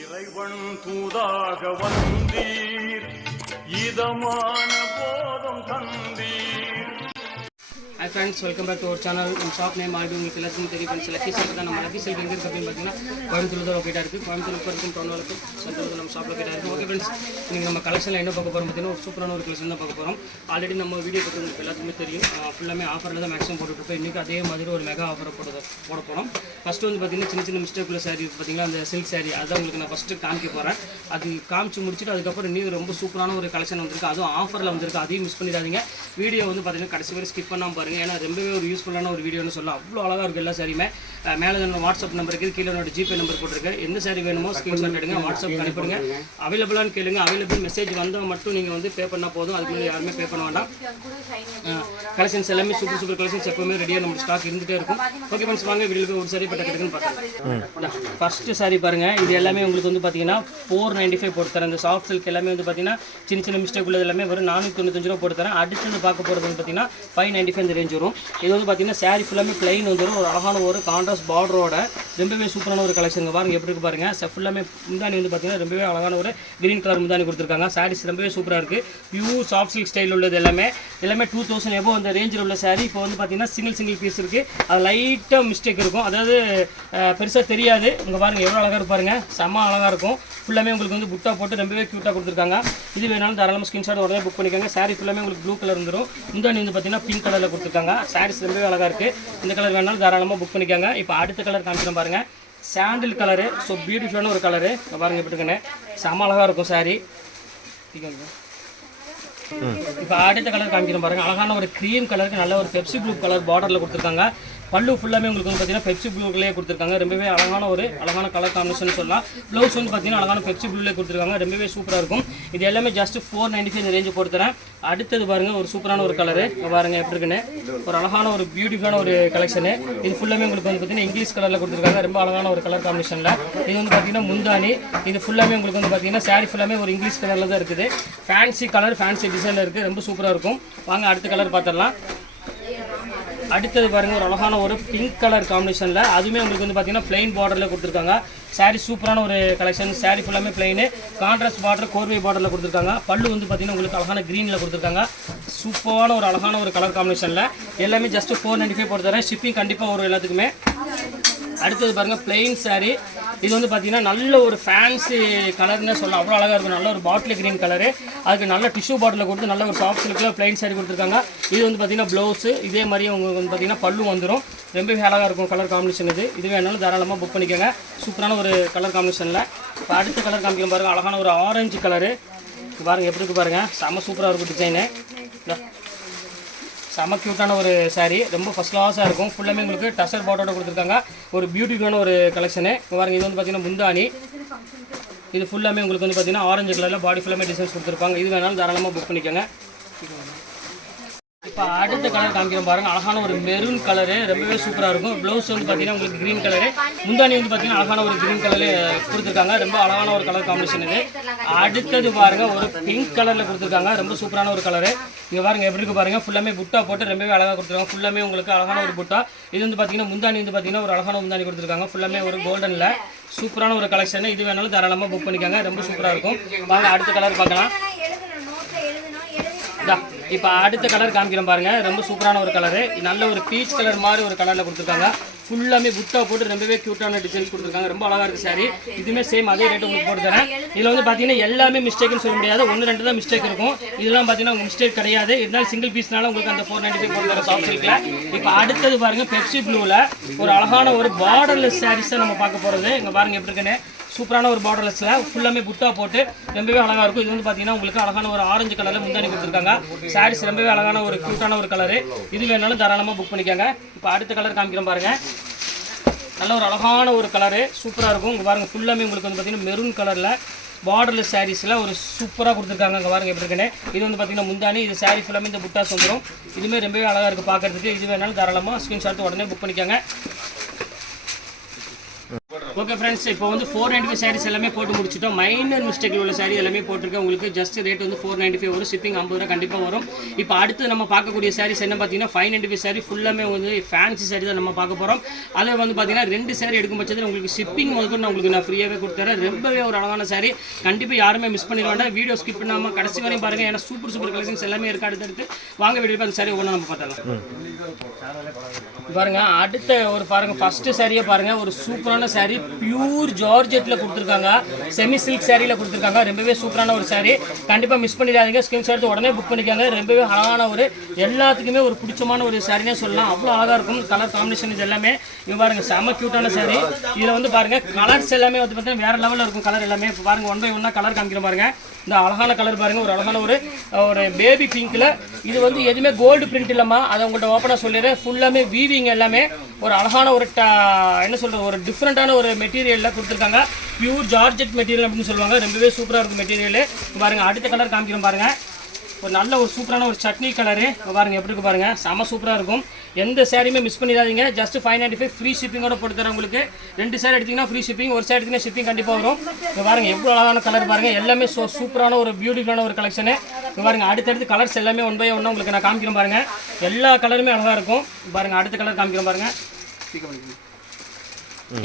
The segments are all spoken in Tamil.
இறைவன் தூதாக வந்தீர் இதமான போதம் தந்தீர். Hi friends, welcome back to our channel. நம்ம ஷாப் நேம் ஆல்ரெடி உங்களுக்கு எல்லாத்துக்கும் தெரியும் ஃப்ரெண்ட்ஸ். லக்கி செல்ஃப் தான். நம்ம லக்கி செல்ஃப் எங்கே இருக்குது அப்படின்னு பார்த்தீங்கன்னா கோயம்புத்தூர் தான் லொக்கேட்டாக இருக்குது. கோயம்புத்தூருக்கு வரைக்கும் டவுனுக்கும் சென்ட்ரல் நம்ம ஷாப் லொக்கேட்டாக இருக்குது. ஓகே ஃப்ரெண்ட்ஸ், நீங்கள் நம்ம கலெக்ஷனில் என்ன பார்க்க போகிறோம் பார்த்தீங்கன்னா ஒரு சூப்பரான ஒரு கலெக்ஷன் தான் பார்க்க போகிறோம். ஆல்ரெடி நம்ம வீடியோ பற்றி உங்களுக்கு எல்லாத்துக்குமே தெரியும். ஃபுல்லாமே ஆஃபரில் தான் மேக்ஸிமம் போட்டுருக்கோம். இன்றைக்கி அதே மாதிரி ஒரு மெகா ஆஃபரை போட போகிறோம். ஃபஸ்ட்டு வந்து பார்த்தீங்கன்னா சின்ன மிஸ்டேக் உள்ள சாரீ பார்த்தீங்கன்னா அந்த சில்க் சாரீ அதான் உங்களுக்கு நான் ஃபஸ்ட்டு காமிக்க போகிறேன். அது காமிச்சு முடிச்சுட்டு அதுக்கப்புறம் இன்னும் ரொம்ப சூப்பரான ஒரு கலெக்ஷன் வந்திருக்கு. அதுவும் ஆஃபரில் வந்திருக்கு. அதையும் மிஸ் பண்ணிடாதீங்க. வீடியோ வந்து பார்த்தீங்கன்னா கடைசி வரை ஸ்கிப் பண்ணாமல் பாருங்கள். ஏன்னா ரொம்பவே ஒரு யூஸ்ஃபுல்லான ஒரு வீடியோன்னு சொல்லலாம். அவ்வளோ அழகாக இருக்குது எல்லா சாரியுமே. மேலே என்னோட வாட்ஸ்அப் நம்பர் இருக்குது, கீழே என்னோட ஜிபே நம்பர் போட்டிருக்கேன். எந்த சாரி வேணுமோ ஸ்க்ரீன்ஷாட் எடுங்க, வாட்ஸ்அப் அனுப்பிடுங்க. அவைலபிளானு கேளுங்க. அவைலபிள் மெசேஜ் வந்தால் மட்டும் நீங்கள் வந்து பே பண்ணால் போதும். அதுக்கு மேலே யாருமே பே பண்ண வேண்டாம். கலெக்ஷன்ஸ் எல்லாமே சூப்பர் கலெக்ஷன்ஸ் எப்பவுமே ரெடியாக நம்ம ஸ்டாக் இருந்துகிட்டே இருக்கும். ஓகே ஃப்ரெண்ட்ஸ், வாங்க வீடியோக்கு ஒரு சாரி பட்ட கட்டுக்குன்னு பார்க்கலாம். ஃபஸ்ட்டு சாரி பாருங்கள். இது எல்லாமே உங்களுக்கு வந்து பார்த்தீங்கன்னா 495 போட்டு தரேன். இந்த சாஃப்ட் சில்க் எல்லாமே வந்து பார்த்தீங்கன்னா சின்ன மிஸ்டேக் உள்ளது எல்லாமே வரும் 495 ரூபா போட்டு தரேன். அடுத்து பார்க்க போகிறது வந்து பார்த்தீங்கன்னா 595 இந்த ரேஞ்ச் வரும். இது வந்து பார்த்தீங்கன்னா சாரி ஃபுல்லாமே பிளைன் வந்துடும். ஒரு அழகான ஒரு கான்ட்ராஸ்ட் பார்டரோட ரொம்பவே சூப்பரான ஒரு கலெக்ஷன் பாருங்க எப்படி இருக்கு பாருங்க. ஃபுல்லாமே முந்தானி வந்து பார்த்தீங்கன்னா ரொம்பவே அழகான ஒரு கிரீன் கலர் முந்தானி கொடுத்துருக்காங்க. சாரீஸ் ரொம்பவே சூப்பராக இருக்குது. பியூர் சாஃப்ட் சில்க் ஸ்டைல் உள்ளது எல்லாமே 2000 எபோ அந்த ரேஞ்சில் உள்ள சாரீ. இப்போ வந்து பார்த்தீங்கன்னா சிங்கிள் பீஸ் இருக்குது. அது லைட்டாக மிஸ்டேக் இருக்கும், அதாவது பெருசாக தெரியாது. இங்கே பாருங்கள் எவ்வளோ அழகாக இருப்பாருங்க, செம்ம அழகாக இருக்கும். ஃபுல்லாமே உங்களுக்கு வந்து புட்டா போட்டு ரொம்பவே க்யூட்டாக கொடுத்துருக்காங்க. இது வேணாலும் தாராளமாக ஸ்கிரீன்ஷாட் உடனே புக் பண்ணிக்கோங்க. சாரீ ஃபுல்லாமே உங்களுக்கு ப்ளூ கலர் வந்துடும். முந்தானி வந்து பார்த்தீங்கன்னா பிங்க் கலரில் கொடுத்துருக்காங்க. சாரீஸ் ரொம்பவே அழகாக இருக்குது. இந்த கலர் வேணாலும் தாராளமாக புக் பண்ணிக்கோங்க. இப்போ அடுத்த கலர் காமிக்கிறேன் பாருங்கள். சாண்டில் கலரு. ஸோ பியூட்டிஃபுல்லான ஒரு கலரு பாருங்கள் எப்படி இருக்குன்னு. செம்ம அழகாக இருக்கும் சாரீ. இப்போ அடுத்த கலர் காமிக்கிறேன் பாருங்கள். அழகான ஒரு க்ரீம் கலருக்கு நல்ல ஒரு பெப்சி ப்ளூ கலர் பார்டரில் கொடுத்துருக்காங்க. பல்லு ஃபுல்லாமே உங்களுக்கு வந்து பார்த்தீங்கன்னா பெப்சி ப்ளூலேயே கொடுத்துருக்காங்க. ரொம்பவே அழகான கலர் காம்பினேஷன் சொல்லலாம். ப்ளவுஸ் வந்து பார்த்தீங்கன்னா அழகான பெப்சி ப்ளூலேயே கொடுத்துருக்காங்க. ரொம்பவே சூப்பராக இருக்கும். இது எல்லாமே ஜஸ்ட் 495 இந்த ரேஞ்சு போட்டு தரேன். அடுத்தது பாருங்கள் ஒரு சூப்பரான ஒரு கலரு பாருங்கள் எப்படி இருக்குன்னு. ஒரு அழகான ஒரு பியூட்டிஃபுல்லான ஒரு கலெக்ஷனு. இது ஃபுல்லாமே உங்களுக்கு வந்து பார்த்தீங்கன்னா இங்கிலீஷ் கலரில் கொடுத்துருக்காங்க. ரொம்ப அழகான ஒரு கலர் காம்பினேஷனில். இது வந்து பார்த்தீங்கன்னா முந்தானி. இது ஃபுல்லாமே உங்களுக்கு வந்து பார்த்தீங்கன்னா சாரி ஃபுல்லாமே ஒரு இங்கிலீஷ் கலரில் தான் இருக்குது. ஃபேன்சி கலர், ஃபேன்சி டிசைனில் இருக்குது. ரொம்ப சூப்பராக இருக்கும். வாங்க அடுத்த கலர் பார்த்துடலாம். அடுத்தது பாருங்கள் ஒரு அழகான ஒரு பிங்க் கலர் காம்பினேஷனில். அதுவுமே உங்களுக்கு வந்து பார்த்தீங்கன்னா பிளைன் பார்டரில் கொடுத்துருக்காங்க. சாரீ சூப்பரான ஒரு கலெக்ஷன். சாரீ ஃபுல்லாமே பிளைனு, கான்ட்ராஸ்ட் பார்டர், கோர்வை பார்டரில் கொடுத்துருக்காங்க. பல்லு வந்து பார்த்தீங்கன்னா உங்களுக்கு அழகான க்ரீனில் கொடுத்துருக்காங்க. சூப்பரான ஒரு அழகான ஒரு கலர் காம்பினேஷனில். எல்லாமே ஜஸ்ட் 495 போட்டு தரேன். ஷிப்பிங் கண்டிப்பாக வரும் எல்லாத்துக்குமே. அடுத்தது பாருங்கள் பிளெயின் சாரீ. இது வந்து பார்த்தீங்கன்னா நல்ல ஒரு ஃபேன்சி கலர்னே சொல்லலாம். அவ்வளோ அழகாக இருக்கும். நல்ல ஒரு பாட்டில் க்ரீன் கலரு. அதுக்கு நல்ல டிஷ்யூ பாட்டில் கொடுத்து நல்ல ஒரு சாஃப்ட் சில்கில் பிளைன் சாரீ கொடுத்துருக்காங்க. இது வந்து பார்த்தீங்கன்னா ப்ளவுஸு. இதே மாதிரி உங்களுக்கு வந்து பார்த்தீங்கன்னா பல்லு வந்துடும். ரொம்பவே அழகாக இருக்கும் கலர் காம்பினேஷன். இது வேணாலும் தாராளமாக புக் பண்ணிக்கோங்க. சூப்பரான ஒரு கலர் காம்பினேஷனில். இப்போ அடுத்த கலர் காமிக்கலாம் பாருங்கள். அழகான ஒரு ஆரஞ்சு கலரு பாருங்கள் எப்படி இருக்குது பாருங்கள். செம்ம சூப்பராக இருக்கும் டிசைனு. செம்ம க்யூட்டான ஒரு சாரீ. ரொம்ப ஃபஸ்ட் கிளாஸாக இருக்கும். ஃபுல்லாமே உங்களுக்கு டசர் பாட்டோட கொடுத்துருக்காங்க. ஒரு பியூட்டிஃபுல்லான ஒரு கலெக்ஷனு பாருங்கள். இது வந்து பார்த்தீங்கன்னா முந்தானி. இது ஃபுல்லாமே உங்களுக்கு வந்து பார்த்தீங்கன்னா ஆரஞ்சு கலரில் பாடி ஃபுல்லாமே டிசைன்ஸ் கொடுத்துருப்பாங்க. இது வேணாலும் தாராளமாக புக் பண்ணிக்கோங்க. இப்போ அடுத்த கலர் காமிக்கிறோம் பாருங்கள். அழகான ஒரு மெரூன் கலரு ரொம்பவே சூப்பராக இருக்கும். ப்ளவுஸ் வந்து பார்த்தீங்கன்னா உங்களுக்கு க்ரீன் கலரு. முந்தானி வந்து பார்த்தீங்கன்னா அழகான ஒரு க்ரீன் கலரு கொடுத்துருக்காங்க. ரொம்ப அழகான ஒரு கலர் காம்பினேஷன் இது. அடுத்தது பாருங்கள் ஒரு பிங்க் கலரில் கொடுத்துருக்காங்க. ரொம்ப சூப்பரான ஒரு கலரு. இங்கே பாருங்கள் எப்படி இருக்குது பாருங்கள். ஃபுல்லாமே புட்டா போட்டு ரொம்பவே அழகாக கொடுத்துருக்காங்க. ஃபுல்லாமே உங்களுக்கு அழகான ஒரு புட்டா. இது வந்து பார்த்தீங்கன்னா முந்தானி வந்து பார்த்தீங்கன்னா ஒரு அழகான முந்தானி கொடுத்துருக்காங்க. ஃபுல்லாமே ஒரு கோல்டனில் சூப்பரான ஒரு கலெக்ஷன். இது வேணாலும் தாராளமாக புக் பண்ணிக்காங்க. ரொம்ப சூப்பராக இருக்கும். வாங்க அடுத்த கலர் பார்க்கலாம். இப்போ அடுத்த கலர் காமிக்கிறோம் பாருங்கள். ரொம்ப சூப்பரான ஒரு கலரு. நல்ல ஒரு பீச் கலர் மாதிரி ஒரு கலரில் கொடுத்துருக்காங்க. ஃபுல்லாமே புட்டா போட்டு ரொம்பவே க்யூட்டான டிசைன்ஸ் கொடுத்துருக்காங்க. ரொம்ப அழகாக இருக்குது சாரி. இதுவுமே சேம் அதே ரேட்டு உங்களுக்கு போட்டு தரேன். இதில் வந்து பார்த்தீங்கன்னா எல்லாமே மிஸ்டேக்னு சொல்ல முடியாது. 1-2 தான் மிஸ்டேக் இருக்கும். இதெல்லாம் பார்த்தீங்கன்னா உங்களுக்கு மிஸ்டேக் கிடையாது. இருந்தாலும் சிங்கிள் பீஸ்னால உங்களுக்கு அந்த 495 போட்டு தர சாஃப்ட் சில்கில். இப்போ அடுத்தது பாருங்கள் பெப்சி ப்ளூவில் ஒரு அழகான ஒரு பார்டர்லெஸ் சாரீஸ் தான் நம்ம பார்க்க போகிறது. இங்கே பாருங்கள் எப்படி இருக்குன்னு. சூப்பரான ஒரு பார்டர்லெஸில் ஃபுல்லாமே புட்டா போட்டு ரொம்பவே அழகாக இருக்கும். இது வந்து பார்த்தீங்கன்னா உங்களுக்கு அழகான ஒரு ஆரஞ்சு கலரில் முந்தானி கொடுத்துருக்காங்க. சாரீஸ் ரொம்பவே அழகான ஒரு க்யூட்டான ஒரு கலரு. இது வேணாலும் தாராளமாக புக் பண்ணிக்கோங்க. இப்போ அடுத்த கலர் காமிக்கிறோம் பாருங்கள். நல்ல ஒரு அழகான ஒரு கலரு சூப்பராக இருக்கும். இங்கே பாருங்கள் ஃபுல்லாமே உங்களுக்கு வந்து பார்த்தீங்கன்னா மெரூன் கலரில் பார்டர்லெஸ் சாரீஸில் ஒரு சூப்பராக கொடுத்துருக்காங்க. இங்கே பாருங்கள் எப்படி இருக்குன்னு. இது வந்து பார்த்தீங்கன்னா முந்தானி. இது சாரீ ஃபுல்லாமே இந்த புட்டாஸ் வந்துடும். இதுவுமே ரொம்பவே அழகாக இருக்குது பார்க்குறதுக்கு. இது வேணாலும் தாராளமாக ஸ்க்ரீன்ஷாட் உடனே புக் பண்ணிக்கோங்க. ஓகே ஃப்ரெண்ட்ஸ், இப்போ வந்து 495 சாரீஸ் எல்லாமே போட்டு முடிச்சிட்டோம். மைனர் மிஸ்டேக்கில் உள்ள சாரீ எல்லாமே போட்டிருக்கேன். உங்களுக்கு ஜஸ்ட் ரேட் வந்து 495 வரும். ஷிப்பிங் 50 ரூபா கண்டிப்பாக வரும். இப்போ அடுத்து நம்ம பார்க்கக்கூடிய சாரீஸ் என்ன பார்த்தீங்கன்னா 595 சாரீ ஃபுல்லாமே வந்து ஃபேன்சி சாரீ தான் நம்ம பார்க்க போகிறோம். அதில் வந்து பார்த்தீங்கன்னா 2 சாரீ எடுக்கும் பட்சத்தில் உங்களுக்கு ஷிப்பிங் முதல்ல உங்களுக்கு நான் ஃப்ரீயாகவே கொடுத்துறேன். ரொம்பவே ஒரு அழகான சாரீ, கண்டிப்பாக யாருமே மிஸ் பண்ணிட வேண்டாம். வீடியோ ஸ்கிப் பண்ணாமல் கடைசி வரையும் பாருங்கள். ஏன்னா சூப்பர் கலெக்ஷன்ஸ் எல்லாமே இருக்குது. அடுத்தடுத்து வாங்க வீடியோ அந்த சாரீ ஒன்று நம்ம பார்த்தலாம். பாருங்க அடுத்த ஒரு பாருங்க ஃபர்ஸ்ட் சாரியை பாருங்க. ஒரு சூப்பரான சாரீ, பியூர் ஜார்ஜெட்ல கொடுத்துருக்காங்க. செமி சில்க் சாரியில கொடுத்துருக்காங்க. ரொம்பவே சூப்பரான ஒரு சாரீ, கண்டிப்பா மிஸ் பண்ணிடாதீங்க. ஸ்கிரீன்ஷாட் எடுத்து உடனே புக் பண்ணிக்காங்க. ரொம்பவே அழகான ஒரு எல்லாத்துக்குமே ஒரு பிடிச்சமான ஒரு சாரினே சொல்லலாம். அவ்வளோ அழகா இருக்கும். கலர் காம்பினேஷன் இது எல்லாமே இங்க பாருங்க, செம கியூட்டான சாரீ. இதுல வந்து பாருங்க கலர்ஸ் எல்லாமே வந்து பார்த்தீங்கன்னா வேற லெவலில் இருக்கும். கலர் எல்லாமே இப்போ பாருங்க ஒன் பை ஒன்னா கலர் காமிக்கிறேன் பாருங்க. இந்த அழகான கலர் பாருங்க, ஒரு அழகான ஒரு பேபி பிங்க்ல. இது வந்து எதுவுமே கோல்டு பிரிண்ட் இல்லாமா, அதை உங்கள்கிட்ட ஓப்பனாக சொல்லிடுறேன். ஃபுல்லாமே வீவிங் எல்லாமே ஒரு அழகான ஒரு என்ன சொல்றது, ஒரு டிஃப்ரெண்டான ஒரு மெட்டீரியலில் கொடுத்துருக்காங்க. பியூர் ஜார்ஜெட் மெட்டீரியல் அப்படின்னு சொல்லுவாங்க. ரொம்பவே சூப்பராக இருக்கும் மெட்டீரியல். பாருங்க அடுத்த கலர் காமிக்கிறோம் பாருங்க. ஒரு நல்ல ஒரு சூப்பரான ஒரு சட்னி கலரு பாருங்க, எப்படி இருக்கு பாருங்க, செம சூப்பராக இருக்கும். எந்த சாரியுமே மிஸ் பண்ணிடாதீங்க. ஜஸ்ட் 595 ஃப்ரீ ஷிப்பிங்கோட போட்டு தரேன் உங்களுக்கு. 2 சாரி எடுத்தீங்கன்னா ஃப்ரீ ஷிப்பிங், ஒரு சாரி எடுத்தீங்கன்னா ஷிப்பிங் கண்டிப்பாக வரும். இங்கே பாருங்க எவ்வளோ அழகான கலர் பாருங்க, எல்லாமே சூப்பரான ஒரு பியூட்டிஃபுல்லான ஒரு கலெக்ஷனு. இங்கே பாருங்க அடுத்தடுத்து கலர்ஸ் எல்லாமே ஒன் பை ஒன்னா உங்களுக்கு நான் காமிக்கிறேன் பாருங்க. எல்லா கலருமே அழகாக இருக்கும். பாருங்க அடுத்த கலர் காமிக்கிறேன் பாருங்க.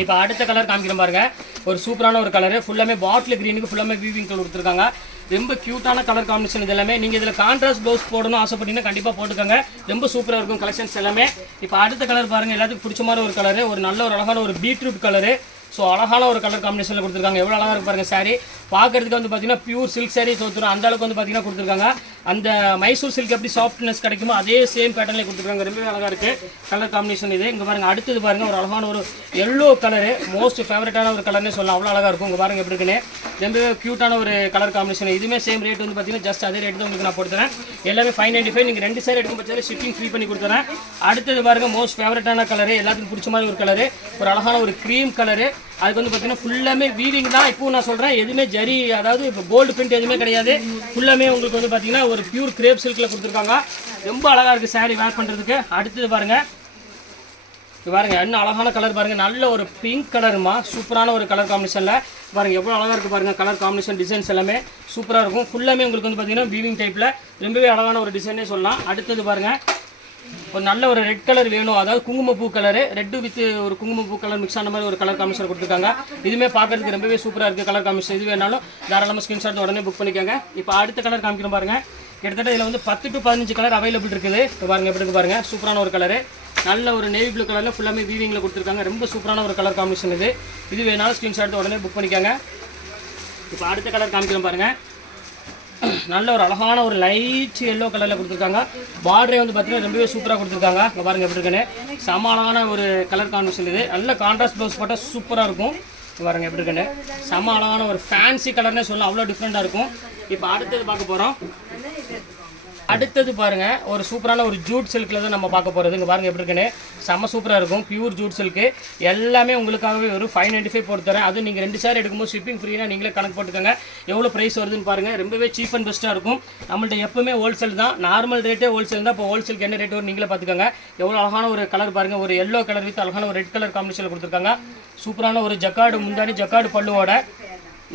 இப்போ அடுத்த கலர் காமிக்கிறேன் பாருங்க. ஒரு சூப்பரான ஒரு கலரு, ஃபுல்லாமே பாட்டில் கிரீனுக்கு ஃபுல்லாமே வீவிங் கலர் கொடுத்துருக்காங்க. ரொம்ப க்யூட்டான கலர் காம்பினேஷன் இது எல்லாமே. நீங்கள் இதில் கான்ட்ராஸ்ட் ப்ளவுஸ் போடணும் ஆசைப்பட்டீங்கன்னா கண்டிப்பாக போட்டுக்கோங்க. ரொம்ப சூப்பராக இருக்கும் கலெக்ஷன்ஸ் எல்லாமே. இப்போ அடுத்த கலர் பாருங்கள், எல்லாத்துக்கும் பிடிச்ச மாதிரி ஒரு கலரு, ஒரு நல்ல ஒரு அழகான ஒரு பீட்ரூட் கலரு. ஸோ அழகான ஒரு கலர் காம்பினேஷனில் கொடுத்துருக்காங்க. எவ்வளோ அழகாக இருக்கு பாருங்கள் சாரீ. பார்க்குறதுக்கு வந்து பார்த்தீங்கன்னா பியூர் சில்க் சாரீ தோற்றுரும் அந்த அளவுக்கு வந்து பார்த்தீங்கன்னா கொடுத்துருக்காங்க. அந்த மைசூர் சில்க் எப்படி சாஃப்ட்னஸ் கிடைக்குமோ அதே சேம் பேட்டர்னில் கொடுத்துருக்காங்க. ரொம்பவே அழகாக இருக்குது கலர் காம்பினேஷன் இது. இங்கே பாருங்கள் அடுத்தது பாருங்கள், ஒரு அழகான ஒரு எல்லோ கலரு, மோஸ்ட் ஃபேவரட்டான ஒரு கலர்னே சொல்லலாம். அவ்வளோ அழகாக இருக்கும். இங்கே பாருங்கள் எப்படி இருக்குன்னு, ரொம்பவே க்யூட்டான ஒரு கலர் காம்பினேஷன். இதுவுமே சேம் ரேட் வந்து பார்த்தீங்கன்னா ஜஸ்ட் அதே ரேட் தான் உங்களுக்கு நான் போட்டுறேன். எல்லாமே 595. நீங்கள் 2 சாரி எடுக்கும் பட்சத்தில் ஷிப்பிங் ஃப்ரீ பண்ணி கொடுத்துறேன். அடுத்தது பாருங்கள் மோஸ்ட் ஃபேவரட்டான கலரு, எல்லாத்துக்கும் பிடிச்ச மாதிரி ஒரு கலரு, ஒரு அழகான ஒரு க்ரீம் கலரு. அதுக்கு வந்து பார்த்தீங்கன்னா ஃபுல்லாமே வீவிங் தான். இப்போ நான் சொல்கிறேன் எதுவுமே ஜரி, அதாவது இப்போ கோல்டு பிரிண்ட் எதுவுமே கிடையாது. ஃபுல்லாமே உங்களுக்கு வந்து பார்த்தீங்கன்னா ஒரு பியூர் கிரேப் சில்கில் கொடுத்துருக்காங்க. ரொம்ப அழகாக இருக்குது சாரீ வேர் பண்ணுறதுக்கு. அடுத்தது பாருங்கள், பாருங்கள் என்ன அழகான கலர் பாருங்கள், நல்ல ஒரு பிங்க் கலருமா, சூப்பரான ஒரு கலர் காம்பினேஷனில் பாருங்கள் எவ்வளோ அழகாக இருக்குது பாருங்கள். கலர் காம்பினேஷன் டிசைன்ஸ் எல்லாமே சூப்பராக இருக்கும். ஃபுல்லாமே உங்களுக்கு வந்து பார்த்தீங்கன்னா வீவிங் டைப்பில் ரொம்பவே அழகான ஒரு டிசைனே சொல்லலாம். அடுத்தது பாருங்கள், ஒரு நல்ல ஒரு ரெட் கலர் வேணும், அதாவது குங்குமப்பூ கலரு, ரெட்டு வித் ஒரு குங்குமப்பூ கலர் மிக்ஸ் ஆன மாதிரி ஒரு கலர் காம்பினேஷன் கொடுத்துருக்காங்க. இதுவுமே பார்க்கறதுக்கு ரொம்பவே சூப்பராக இருக்குது கலர் காம்பினேஷன். இது வேணாலும் தாராளமாக ஸ்கிரீன்ஷாட் உடனே புக் பண்ணிக்கோங்க. இப்போ அடுத்த கலர் காமிக்கிறோம் பாருங்கள். கிட்டத்தட்ட இதில் வந்து 10 to 15 கலர் அவைலபிள் இருக்குது. இப்போ பாருங்கள் எப்படி இருக்குது பாருங்கள், சூப்பரான ஒரு கலரு, நல்ல ஒரு நேவி ப்ளூ கலரில் ஃபுல்லாமே வீவிங்கில் கொடுத்துருக்காங்க. ரொம்ப சூப்பரான ஒரு கலர் காம்பினேஷன் இது. இது வேணாலும் ஸ்கிரீன்ஷாட் உடனே புக் பண்ணிக்கோங்க. இப்போ அடுத்த கலர் காமிக்கிறோம் பாருங்கள். நல்ல ஒரு அழகான ஒரு லைட் எல்லோ கலரில் கொடுத்துருக்காங்க. பார்டரே வந்து பார்த்தீங்கன்னா ரொம்பவே சூப்பராக கொடுத்துருக்காங்க. இங்கே பாருங்கள் எப்படி இருக்குன்னு, செம அழகான ஒரு கலர் காம்பினேஷன் இது. நல்ல கான்ட்ராஸ்ட் ப்ளவுஸ் போட்டால் சூப்பராக இருக்கும். பாருங்கள் எப்படி இருக்குன்னு, செம அழகான ஒரு ஃபேன்சி கலர்னே சொல்லலாம். அவ்வளோ டிஃப்ரெண்ட்டாக இருக்கும். இப்போ அடுத்தது பார்க்க போகிறோம். அடுத்தது பாருங்கள், ஒரு சூப்பரான ஒரு ஜூட் சில்கில் தான் நம்ம பார்க்க போகிறது. இங்கே பாருங்கள் எப்படி இருக்குன்னு, செம்ம சூப்பராக இருக்கும். பியூர் ஜூட் சில்க்கு எல்லாமே உங்களுக்காகவே ஒரு 595 போட்டு தரேன். அதுவும் நீங்கள் 2 சாரி எடுக்கும்போது ஷிப்பிங் ஃப்ரீனா நீங்களே கணக்கு போட்டுக்கோங்க. எவ்வளோ ப்ரைஸ் வருதுன்னு பாருங்கள். ரொம்பவே சீப் அண்ட் பெஸ்ட்டாக இருக்கும். நம்மள்ட்ட எப்பவுமே ஹோல்சேல் தான், நார்மல் ரேட்டே ஹோல்சேல் தான். இப்போ ஹோல்சேலுக்கு என்ன ரேட் வரும் நீங்களே பார்த்துக்கோங்க. எவ்வளோ அழகான ஒரு கலர் பாருங்கள், ஒரு எல்லோ கலர் வித் அழகான ஒரு ரெட் கலர் காம்பினேஷனில் கொடுத்துருக்காங்க. சூப்பரான ஒரு ஜக்கார்டு முந்தாடி, ஜக்கார்டு பல்லுவோட,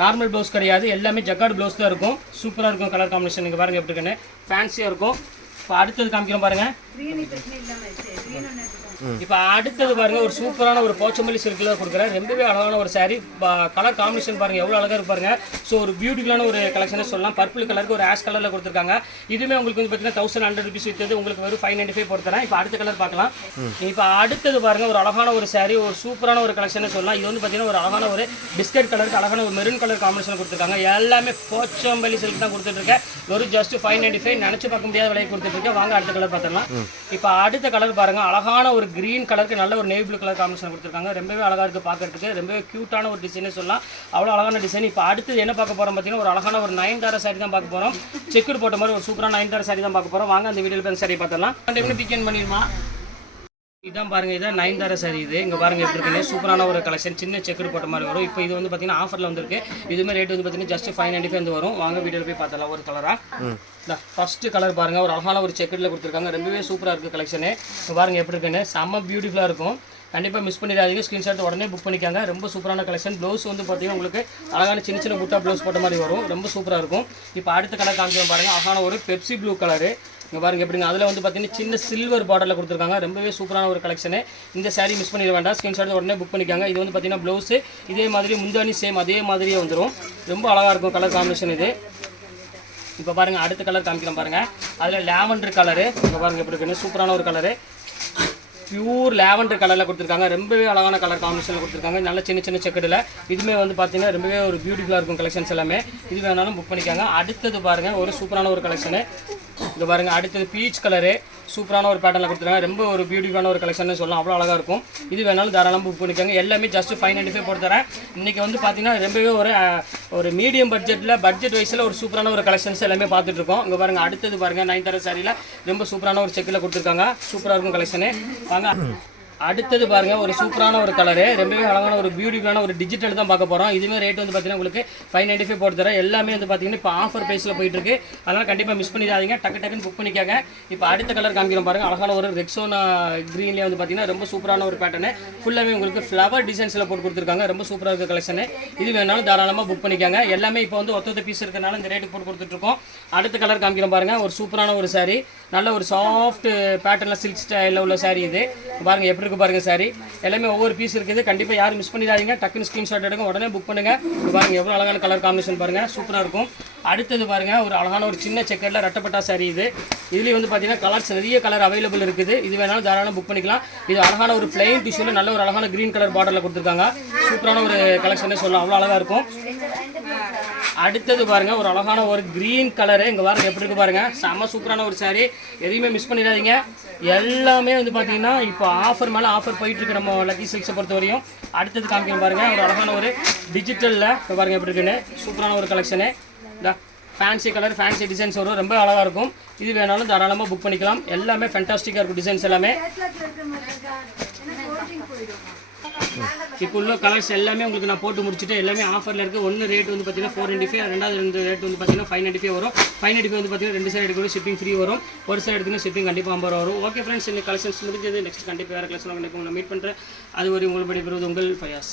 நார்மல் ப்ளவுஸ் கிடையாது, எல்லாமே ஜக்கார்டு ப்ளவுஸ் தான் இருக்கும். சூப்பராக இருக்கும் கலர் காம்பினேஷன். இங்கே பாருங்கள் எப்படி இருக்குன்னு, ஃபேன்சியாக இருக்கும். இப்போ அடுத்தது காமிக்கிறோம் பாருங்கள். இப்போ அடுத்தது பாருங்க, ஒரு சூப்பரான ஒரு போச்சம்பள்ளி சில்கில் கொடுக்குறேன். ரொம்பவே அழகான ஒரு சாரீ. கலர் காம்பினேஷன் பாருங்க எவ்வளோ அழகாக இருப்பாருங்க. ஸோ ஒரு பியூட்டிஃபுல்லான ஒரு கலெக்ஷனே சொல்லலாம். பர்பிள் கலருக்கு ஒரு ஆஷ் கலரில் கொடுத்துருக்காங்க. இதுவுமே உங்களுக்கு வந்து பார்த்தீங்கன்னா 1100 rupees விற்றது உங்களுக்கு வெறும் 595 போட்டு தரேன். இப்போ அடுத்த கலர் பார்க்கலாம். இப்போ அடுத்தது பாருங்க, ஒரு அழகான ஒரு சாரீ, ஒரு சூப்பரான ஒரு கலெக்ஷனே சொல்லலாம். இது வந்து பார்த்தீங்கன்னா ஒரு அழகான ஒரு பிஸ்கட் கலருக்கு அழகான ஒரு மெரூன் கலர் காம்பினேஷன் கொடுத்துருக்காங்க. எல்லாமே போச்சம்பள்ளி சில்க் தான் கொடுத்துட்ருக்கேன். வெறும் ஜஸ்ட் 595, நினச்சி பார்க்க முடியாத விலையை கொடுத்துட்ருக்கேன். வாங்க அடுத்த கலர் பார்த்துக்கலாம். இப்போ அடுத்த கலர் பாருங்க, அழகான ஒரு கிரீன் கலருக்கு நல்ல ஒரு நேவி ப்ளூ கலர் காம்பினேஷன் கொடுத்துருக்காங்க. ரொம்பவே அழகாக இருக்குது பார்க்கறதுக்கு. ரொம்பவே க்யூட்டான ஒரு டிசைனே சொல்லலாம். அவ்வளோ அழகான டிசைன். இப்போ அடுத்து என்ன பார்க்க போகிறோம் பார்த்தீங்கன்னா, ஒரு அழகான ஒரு நயன்தாரா சாரி தான் பார்க்க போகிறோம். செக்குடு போட்ட மாதிரி ஒரு சூப்பரான நயன்தாரா சாரி தான் பார்க்க போகிறோம். வாங்க அந்த வீடியோவில் போய் சாரி பார்த்துடலாம். எப்படி பிக்கன் பண்ணிடுமா, இதான் பாருங்கள், இதான் நயன்தாரா சாரி. இது இங்கே பாருங்கள் எப்படி இருக்குன்னு, சூப்பரான ஒரு கலெக்ஷன். சின்ன செக்குடு போட்ட மாதிரி வரும். இப்போ இது வந்து பார்த்தீங்கன்னா ஆஃபரில் வந்துருக்கு. இதுமாதிரி ரேட் வந்து பார்த்தீங்கன்னா ஜஸ்ட் 595 வந்து வரும். வாங்க வீடியோவில் போய் பார்த்தலாம் ஒரு கலராக. ஃபர்ஸ்ட் கலர் பாருங்கள், ஒரு அழகான ஒரு செக்குடில் கொடுத்துருக்காங்க. ரொம்பவே சூப்பராக இருக்குது கலெக்ஷனு. பாருங்கள் எப்படி இருக்குன்னு, செம்ம பியூட்டிஃபுல்லாக இருக்கும். கண்டிப்பாக மிஸ் பண்ணிடாதீங்க. ஸ்க்ரீன்ஷாட் உடனே புக் பண்ணிக்காங்க. ரொம்ப சூப்பரான கலெக்ஷன். ப்ளவுஸ் வந்து பார்த்தீங்கன்னா உங்களுக்கு அழகான சின்ன சின்ன புட்டா ப்ளவுஸ் போட்ட மாதிரி வரும். ரொம்ப சூப்பராக இருக்கும். இப்போ அடுத்த கலர் காமிக்கிறோம் பாருங்கள். அழகான ஒரு பெப்சி ப்ளூ கலரு. இங்கே பாருங்கள் எப்படிங்க. அதில் வந்து பார்த்தீங்கன்னா சின்ன சில்வர் பார்டரில் கொடுத்துருக்காங்க. ரொம்பவே சூப்பரான ஒரு கலெக்ஷனு. இந்த சாரீ மிஸ் பண்ணிட வேண்டாம். ஸ்க்ரீன்ஷாட் உடனே புக் பண்ணிக்காங்க. இது வந்து பார்த்தீங்கன்னா ப்ளவுஸு இதே மாதிரி முந்தானி சேம் அதே மாதிரியே வந்துடும். ரொம்ப அழகாக இருக்கும் கலர் காம்பினேஷன் இது. இப்போ பாருங்கள் அடுத்த கலர் காமிக்கிறோம் பாருங்கள். அதில் லாவெண்டர் கலரு. இங்கே பாருங்கள் எப்படி இருக்குன்னு சூப்பரான ஒரு கலரு. பியூர் லாவெண்டர் கலரில் கொடுத்துருக்காங்க. ரொம்பவே அழகான கலர் காம்பினேஷனில் கொடுத்துருக்காங்க. நல்ல சின்ன சின்ன செக்கடில் இதுவுமே வந்து பார்த்தீங்கன்னா ரொம்பவே ஒரு பியூட்டிஃபுல்லாக இருக்கும் கலெக்ஷன்ஸ் எல்லாமே. இது வேணாலும் புக் பண்ணிக்காங்க. அடுத்தது பாருங்கள் ஒரு சூப்பரான ஒரு கலெக்ஷனு. இங்கே பாருங்கள் அடுத்தது பீச் கலரு. சூப்பரான ஒரு பேட்டர்னில் கொடுத்துருக்காங்க. ரொம்ப ஒரு பியூட்டிஃபுல்லான ஒரு கலெக்ஷன் சொல்லலாம். அவ்வளோ அழகாக இருக்கும். இது வேணாலும் தாராளமாக புக் பண்ணிக்காங்க. எல்லாமே ஜஸ்ட் 595 போட்டு தரேன். இன்றைக்கி வந்து பார்த்தீங்கன்னா ரொம்பவே ஒரு மீடியம் பட்ஜெட் வைஸில் ஒரு சூப்பரான ஒரு கலெக்ஷன்ஸ் எல்லாமே பார்த்துட்ருக்கோம். இங்கே பாருங்கள் அடுத்தது பாருங்கள் நயன்தாரா சாரியில் ரொம்ப சூப்பரான ஒரு செக்கில் கொடுத்துருக்காங்க. சூப்பராக இருக்கும் கலெக்ஷனு. வாங்க அடுத்தது பாருங்கள் ஒரு சூப்பரான ஒரு கலரு. ரொம்பவே அழகான ஒரு பியூட்டிஃபுல்லான ஒரு டிஜிட்டல் தான் பார்க்க போகிறோம். இதுவுமே ரேட் வந்து பார்த்தீங்கன்னா உங்களுக்கு 595 போட்டு தரேன். எல்லாமே வந்து பார்த்தீங்கன்னா இப்போ ஆஃபர் ப்ரைஸில் போயிட்டுருக்கு. அதனால் கண்டிப்பாக மிஸ் பண்ணிடாதீங்க. டக்குன்னு புக் பண்ணிக்காங்க. இப்போ அடுத்த கலர் காமிக்கிறோம் பாருங்கள். அழகான ஒரு ரெக்ஸோனா க்ரீன்லேயே வந்து பார்த்தீங்கன்னா ரொம்ப சூப்பரான ஒரு பேட்டர்னு. ஃபுல்லாகவே உங்களுக்கு ஃப்ளவர் டிசைன்ஸில் போட்டு கொடுத்துருக்காங்க. ரொம்ப சூப்பராக இருக்க கலெக்ஷனு. இது வேணாலும் தாராளமாக புக் பண்ணிக்காங்க. எல்லாமே இப்போ வந்து ஒத்த பீஸ் இருக்கிறனால இந்த ரேட்டுக்கு போட்டு கொடுத்துட்ருக்கோம். அடுத்த கலர் காமிக்கிறோம் பாருங்கள். ஒரு சூப்பரான ஒரு சாரீ. நல்ல ஒரு சாஃப்ட் பேட்டர்னில் சில்க் ஸ்டைலில் உள்ள சாரீ இது. பாருங்கள் எப்படி பாருங்க சாரி எல்லாமே ஒவ்வொரு பீஸ் இருக்குது. கண்டிப்பாக யாரும் மிஸ் பண்ணிடாதீங்க. டக்குன்னு ஸ்க்ரீன்ஷாட் எடுங்க. உடனே புக் பண்ணுங்க. பாருங்க எவ்வளோ அழகான கலர் காம்பினேஷன் பாருங்க. சூப்பராக இருக்கும். அடுத்தது பாருங்க ஒரு அழகான ஒரு சின்ன செக்கரில் ரெட்டப்பட்டா சாரி இது. இதுலேயும் வந்து பார்த்தீங்கன்னா கலர்ஸ் நிறைய கலர் அவைலபிள் இருக்குது. இது வேணாலும் தாராளமாக புக் பண்ணிக்கலாம். இது அழகான ஒரு பிளைன் டிஷ்யூவில் நல்ல ஒரு அழகான கிரீன் கலர் பார்டரில் கொடுத்துருக்காங்க. சூப்பரான ஒரு கலெக்ஷனே சொல்லலாம். அவ்வளோ அழகாக இருக்கும். அடுத்தது பாருங்க ஒரு அழகான ஒரு கிரீன் கலரு. இங்கே பாருங்க எப்படி இருக்கு பாருங்க. செம்ம சூப்பரான ஒரு சாரி. எதையுமே மிஸ் பண்ணிடாதீங்க. எல்லாமே வந்து பார்த்தீங்கன்னா இப்போ ஆஃபர் மேலே ஆஃபர் போயிட்டு இருக்கு நம்ம லக்கி சில்க்ஸை பொறுத்த வரையும். அடுத்தது காமிக்கணும் பாருங்க ஒரு அழகான ஒரு டிஜிட்டலில் இப்போ பாருங்க எப்படி இருக்குன்னு சூப்பரான ஒரு கலெக்ஷனு. இந்த ஃபேன்சி கலர் ஃபேன்சி டிசைன்ஸ் வரும். ரொம்ப அழகாக இருக்கும். இது வேணாலும் தாராளமாக புக் பண்ணிக்கலாம். எல்லாமே ஃபேண்டாஸ்டிக்காக இருக்கும் டிசைன்ஸ் எல்லாமே. இப்போ உள்ள கலர்ஸ் எல்லாமே உங்களுக்கு நான் போட்டு முடிச்சுட்டு எல்லாமே ஆஃபரில் இருக்குது. ஒன்று ரேட் வந்து பார்த்தீங்கன்னா 495. ரெண்டாவது ரேட் வந்து பார்த்தீங்கன்னா 595 வரும். 595 வந்து பார்த்தீங்கன்னா 2 சைடு எடுக்கணும் ஷிப்பிங் ஃப்ரீ வரும். ஒரு சைடு எடுக்கணும் ஷிப்பிங் கண்டிப்பாக 50 வரும். ஓகே ஃப்ரெண்ட்ஸ், இந்த கலெக்ஷன்ஸ் முடிஞ்சது. நெக்ஸ்ட் கண்டிப்பாக வேறு கலெக்ஷன் நான் மீட் பண்ணுறேன். அது ஒரு உங்களுக்கு பெறுவது உங்கள் ஃபயாஸ்.